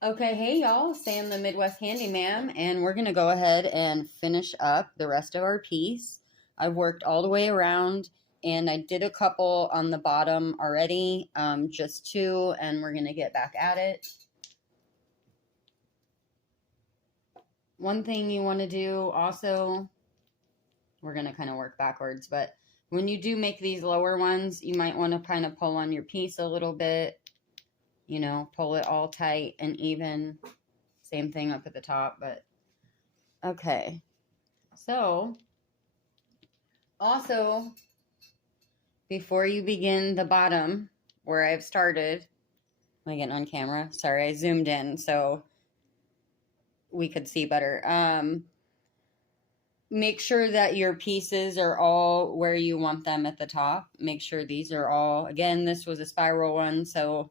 Okay, hey y'all, Sam the Midwest Handyman, and we're gonna go ahead and finish up the rest of our piece. I've worked all the way around, and I did a couple on the bottom already, just two, and we're gonna get back at it. One thing you want to do also, we're gonna kind of work backwards, but when you do make these lower ones, you might want to kind of pull on your piece a little bit, pull it all tight and even. Same thing up at the top, but okay. So, also, before you begin the bottom where I've started, am I getting on camera? Sorry, I zoomed in so we could see better. Make sure that your pieces are all where you want them at the top. Make sure these are all, again, this was a spiral one, so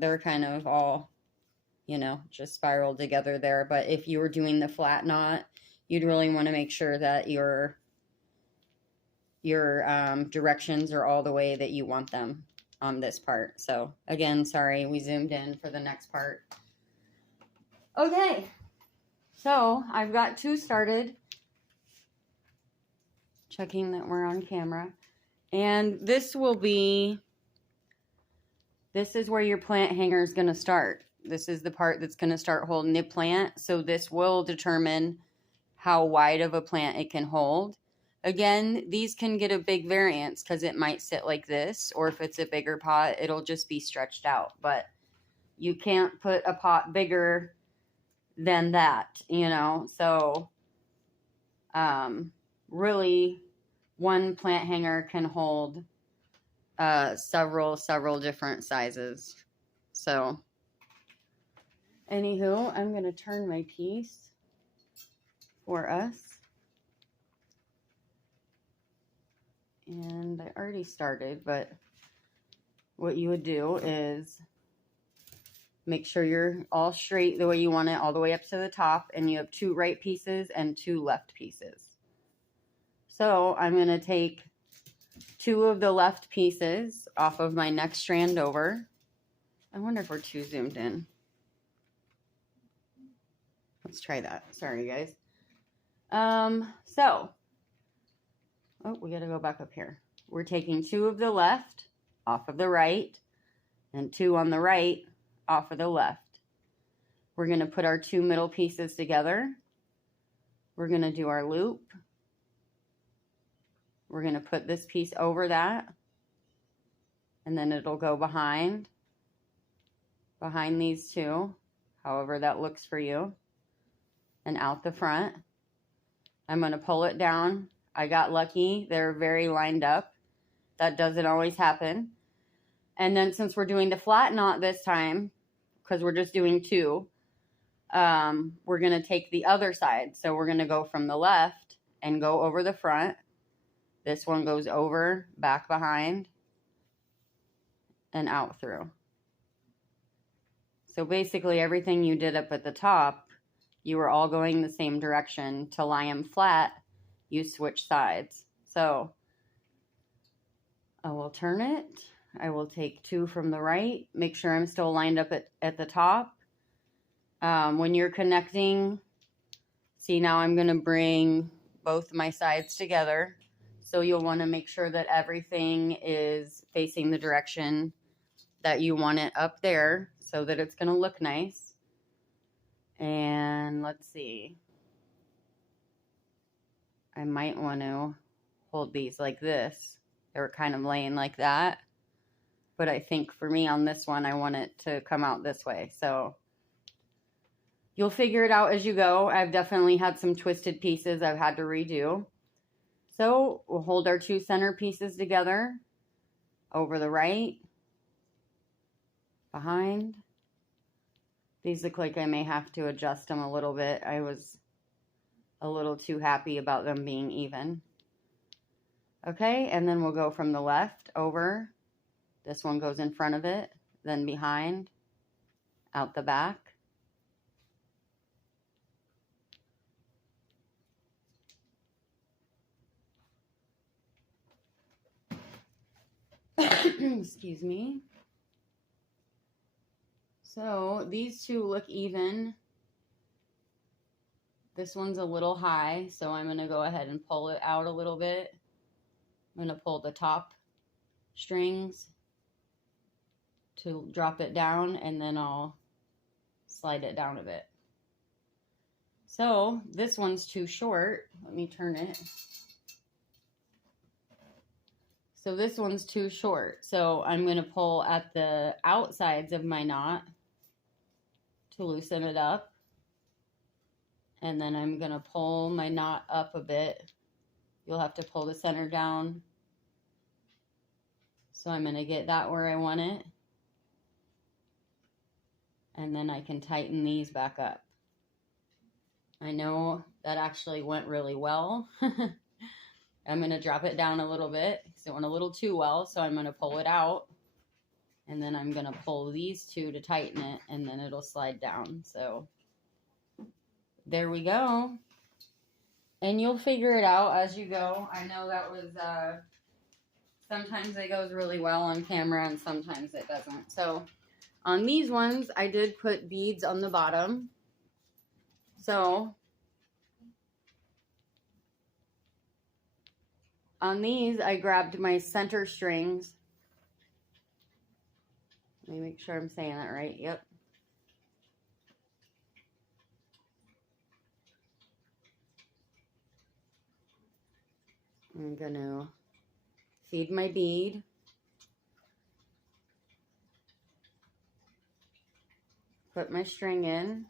they're kind of all, just spiraled together there. But if you were doing the flat knot, you'd really want to make sure that your directions are all the way that you want them on this part. So again, sorry, we zoomed in for the next part. Okay, so I've got two started. Checking that we're on camera. And this is where your plant hanger is going to start. This is the part that's going to start holding the plant. So this will determine how wide of a plant it can hold. Again, these can get a big variance because it might sit like this, or if it's a bigger pot, it'll just be stretched out. But you can't put a pot bigger than that, So really, one plant hanger can hold several different sizes. So anywho, I'm going to turn my piece for us. And I already started, but what you would do is make sure you're all straight the way you want it, all the way up to the top, and you have two right pieces and two left pieces. So I'm going to take two of the left pieces off of my next strand over. I wonder if we're too zoomed in. Let's try that. Sorry, guys. We got to go back up here. We're taking two of the left off of the right and two on the right off of the left. We're going to put our two middle pieces together. We're going to do our loop. We're going to put this piece over that, and then it'll go behind these two, however that looks for you, and out the front. I'm going to pull it down. I got lucky. They're very lined up. That doesn't always happen. And then since we're doing the flat knot this time, because we're just doing two, we're going to take the other side. So we're going to go from the left and go over the front. This one goes over, back behind, and out through. So basically everything you did up at the top, you were all going the same direction. To lie them flat, you switch sides. So I will turn it. I will take two from the right. Make sure I'm still lined up at the top. When you're connecting, see, now I'm going to bring both my sides together. So you'll want to make sure that everything is facing the direction that you want it up there so that it's going to look nice. And let's see. I might want to hold these like this. They were kind of laying like that. But I think for me on this one, I want it to come out this way. So you'll figure it out as you go. I've definitely had some twisted pieces I've had to redo. So we'll hold our two center pieces together, over the right, behind. These look like I may have to adjust them a little bit. I was a little too happy about them being even. Okay, and then we'll go from the left over. This one goes in front of it, then behind, out the back. Excuse me. So these two look even. This one's a little high, so I'm going to go ahead and pull it out a little bit. I'm going to pull the top strings to drop it down, and then I'll slide it down a bit. So this one's too short. Let me turn it. So this one's too short. So I'm going to pull at the outsides of my knot to loosen it up. And then I'm going to pull my knot up a bit. You'll have to pull the center down. So I'm going to get that where I want it. And then I can tighten these back up. I know that actually went really well. I'm going to drop it down a little bit because it went a little too well. So I'm going to pull it out. And then I'm going to pull these two to tighten it. And then it'll slide down. So there we go. And you'll figure it out as you go. I know that was, sometimes it goes really well on camera and sometimes it doesn't. So on these ones, I did put beads on the bottom. So on these, I grabbed my center strings. Let me make sure I'm saying that right. Yep. I'm going to feed my bead. Put my string in.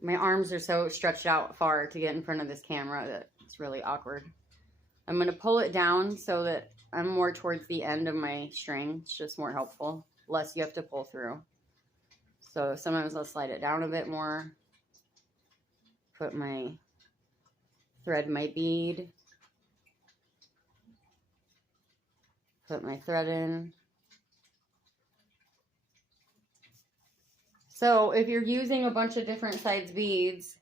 My arms are so stretched out far to get in front of this camera that it's really awkward. I'm going to pull it down so that I'm more towards the end of my string. It's just more helpful. Less you have to pull through. So sometimes I'll slide it down a bit more. Put my, thread my bead. Put my thread in. So if you're using a bunch of different size beads,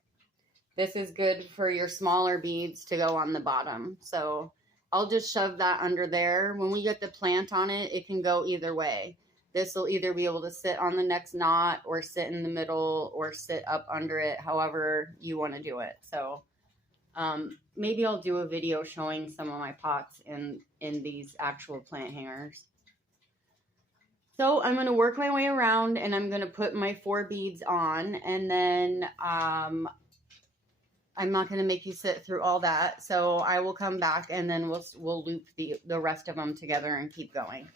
this is good for your smaller beads to go on the bottom. So I'll just shove that under there. When we get the plant on it, it can go either way. This will either be able to sit on the next knot or sit in the middle or sit up under it, however you want to do it. So maybe I'll do a video showing some of my pots in these actual plant hangers. So I'm going to work my way around and I'm going to put my 4 beads on, and then I'm not going to make you sit through all that. So I will come back and then we'll loop the rest of them together and keep going.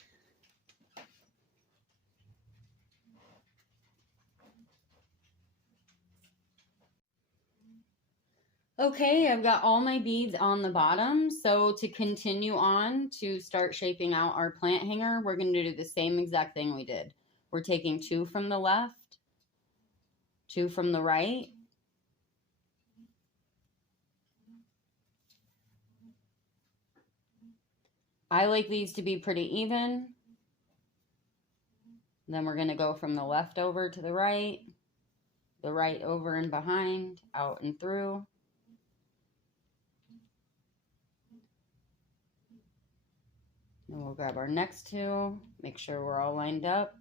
Okay, I've got all my beads on the bottom. So to continue on to start shaping out our plant hanger, we're going to do the same exact thing we did. We're taking 2 from the left, 2 from the right. I like these to be pretty even. Then we're going to go from the left over to the right over and behind, out and through. And we'll grab our next 2, make sure we're all lined up.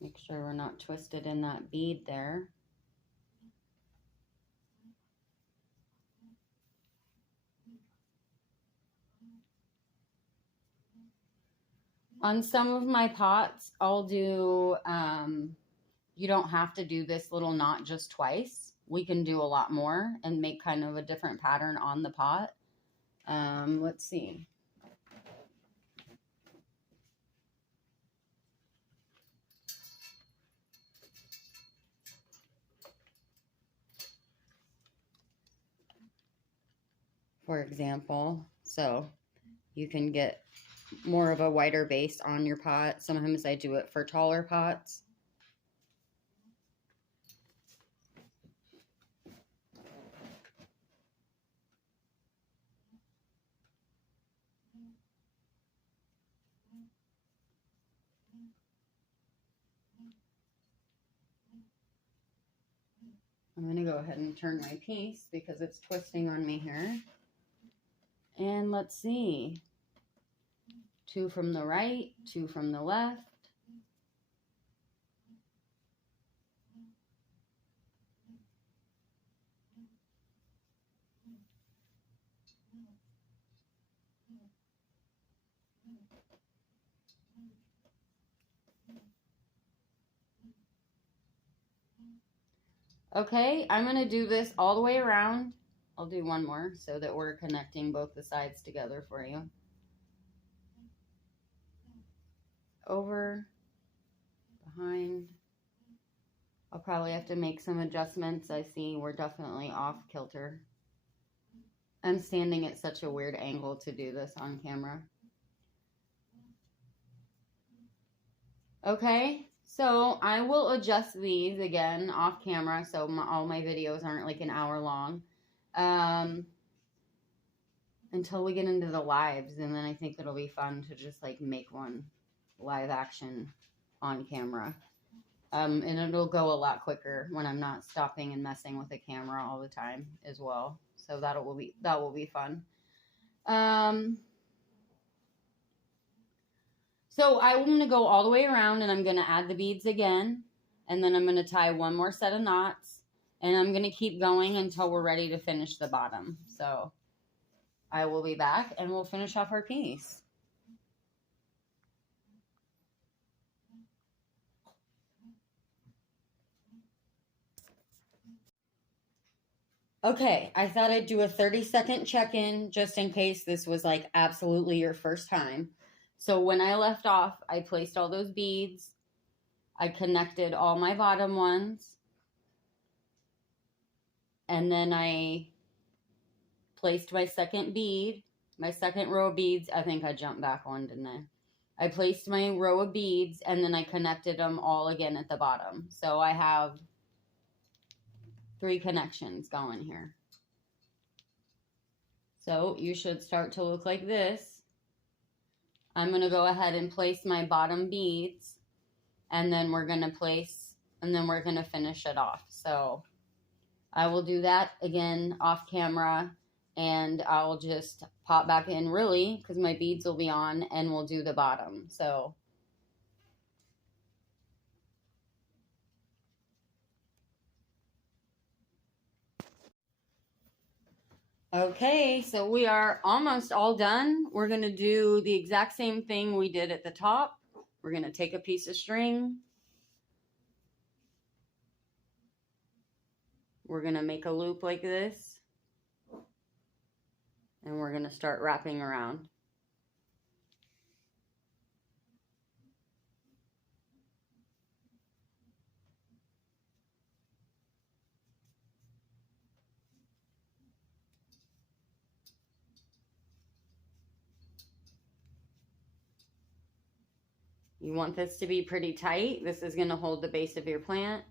Make sure we're not twisted in that bead there. On some of my pots, I'll do, you don't have to do this little knot just twice. We can do a lot more and make kind of a different pattern on the pot. Let's see. For example, so you can get more of a wider base on your pot. Sometimes I do it for taller pots. I'm going to go ahead and turn my piece because it's twisting on me here. And let's see. 2 from the right, 2 from the left. Okay, I'm going to do this all the way around. I'll do one more so that we're connecting both the sides together for you. Over, behind. I'll probably have to make some adjustments. I see we're definitely off kilter. I'm standing at such a weird angle to do this on camera. Okay, so I will adjust these again off camera so all my videos aren't like an hour long. Until we get into the lives, and then I think it'll be fun to just like make one live action on camera. And it'll go a lot quicker when I'm not stopping and messing with the camera all the time as well. So that will be fun. So I'm going to go all the way around, and I'm going to add the beads again, and then I'm going to tie one more set of knots, and I'm going to keep going until we're ready to finish the bottom. So I will be back, and we'll finish off our piece. Okay, I thought I'd do a 30-second check-in just in case this was like absolutely your first time. So when I left off, I placed all those beads. I connected all my bottom ones. And then I placed my second bead, my second row of beads. I think I jumped back one, didn't I? I placed my row of beads, and then I connected them all again at the bottom. So I have 3 connections going here. So you should start to look like this. I'm going to go ahead and place my bottom beads, and then we're going to finish it off. So I will do that again off camera, and I'll just pop back in really because my beads will be on, and we'll do the bottom. So okay, so we are almost all done. We're going to do the exact same thing we did at the top. We're going to take a piece of string. We're going to make a loop like this. And we're going to start wrapping around. You want this to be pretty tight. This is going to hold the base of your plant.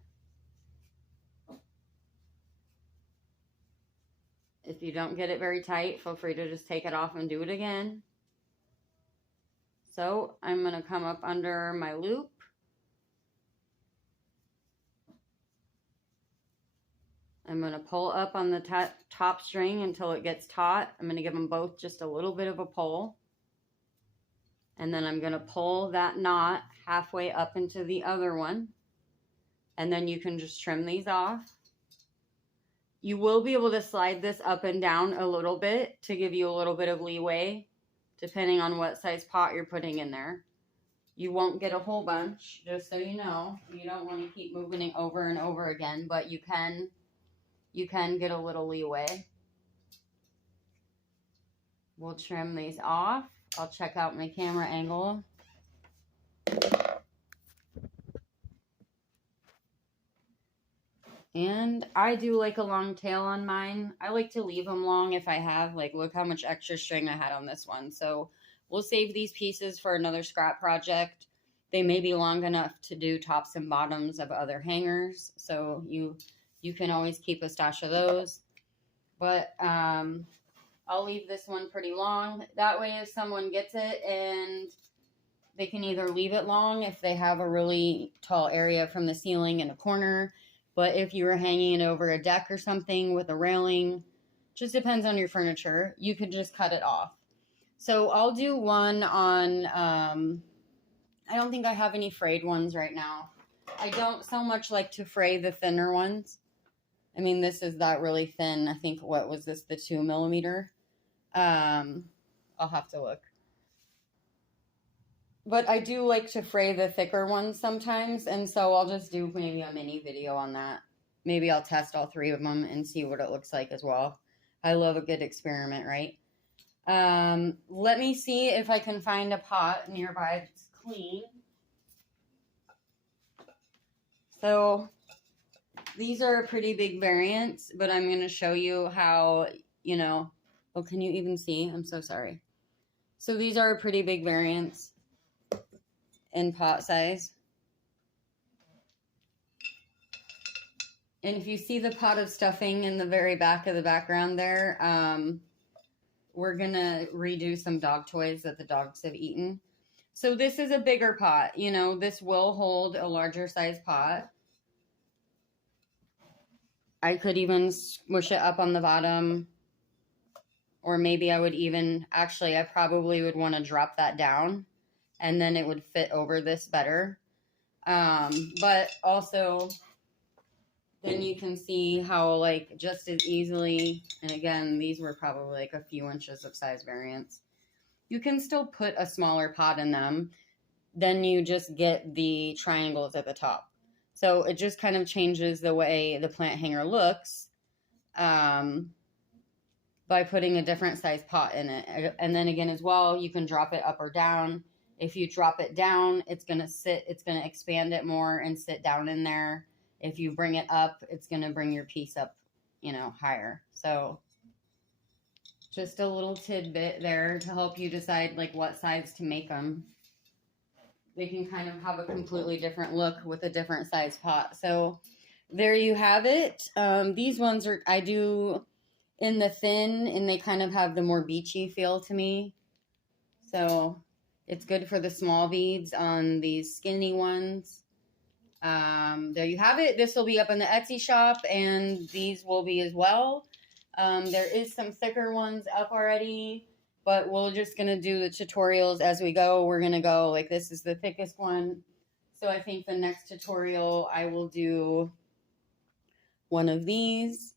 If you don't get it very tight, feel free to just take it off and do it again. So I'm going to come up under my loop. I'm going to pull up on the top string until it gets taut. I'm going to give them both just a little bit of a pull. And then I'm going to pull that knot halfway up into the other one. And then you can just trim these off. You will be able to slide this up and down a little bit to give you a little bit of leeway, depending on what size pot you're putting in there. You won't get a whole bunch, just so you know. You don't want to keep moving it over and over again, but you can get a little leeway. We'll trim these off. I'll check out my camera angle. And I do like a long tail on mine. I like to leave them long if I have. Like, look how much extra string I had on this one. So we'll save these pieces for another scrap project. They may be long enough to do tops and bottoms of other hangers. So you can always keep a stash of those. But I'll leave this one pretty long. That way if someone gets it, and they can either leave it long if they have a really tall area from the ceiling in a corner. But if you were hanging it over a deck or something with a railing, Just depends on your furniture. You could just cut it off. So I'll do one on, I don't think I have any frayed ones right now. I don't so much like to fray the thinner ones. I mean, this is that really thin. I think, what was this, the 2 millimeter? I'll have to look. But I do like to fray the thicker ones sometimes, and so I'll just do maybe a mini video on that. Maybe I'll test all 3 of them and see what it looks like as well. I love a good experiment, right? Let me see if I can find a pot nearby that's clean. So these are a pretty big variance, but I'm going to show you how, you know, oh, can you even see? I'm so sorry. So these are a pretty big variance in pot size. And if you see the pot of stuffing in the very back of the background there, we're going to redo some dog toys that the dogs have eaten. So this is a bigger pot. You know, this will hold a larger size pot. I could even smush it up on the bottom. Or maybe I would even, actually, I probably would want to drop that down. And then it would fit over this better. But also, then you can see how, like, just as easily, and again, these were probably like a few inches of size variance. You can still put a smaller pot in them. Then you just get the triangles at the top. So it just kind of changes the way the plant hanger looks by putting a different size pot in it. And then again as well, you can drop it up or down. If you drop it down, it's going to sit, it's going to expand it more and sit down in there. If you bring it up, it's going to bring your piece up, you know, higher. So just a little tidbit there to help you decide like what size to make them. They can kind of have a completely different look with a different size pot. So there you have it. These ones are, I do in the thin, and they kind of have the more beachy feel to me. So it's good for the small beads on these skinny ones. There you have it. This will be up in the Etsy shop, and these will be as well. There is some thicker ones up already, but we're just going to do the tutorials as we go. We're going to go, like, this is the thickest one. So I think the next tutorial I will do one of these.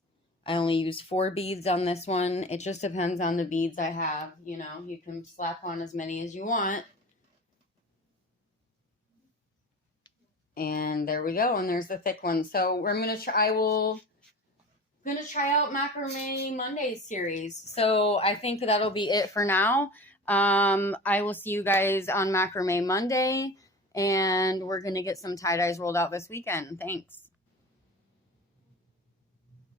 I only use 4 beads on this one. It just depends on the beads I have. You know, you can slap on as many as you want. And there we go. And there's the thick one. So we're going to try, I'm going to try out Macrame Mondays series. So I think that'll be it for now. I will see you guys on Macrame Monday, and we're going to get some tie-dyes rolled out this weekend. Thanks.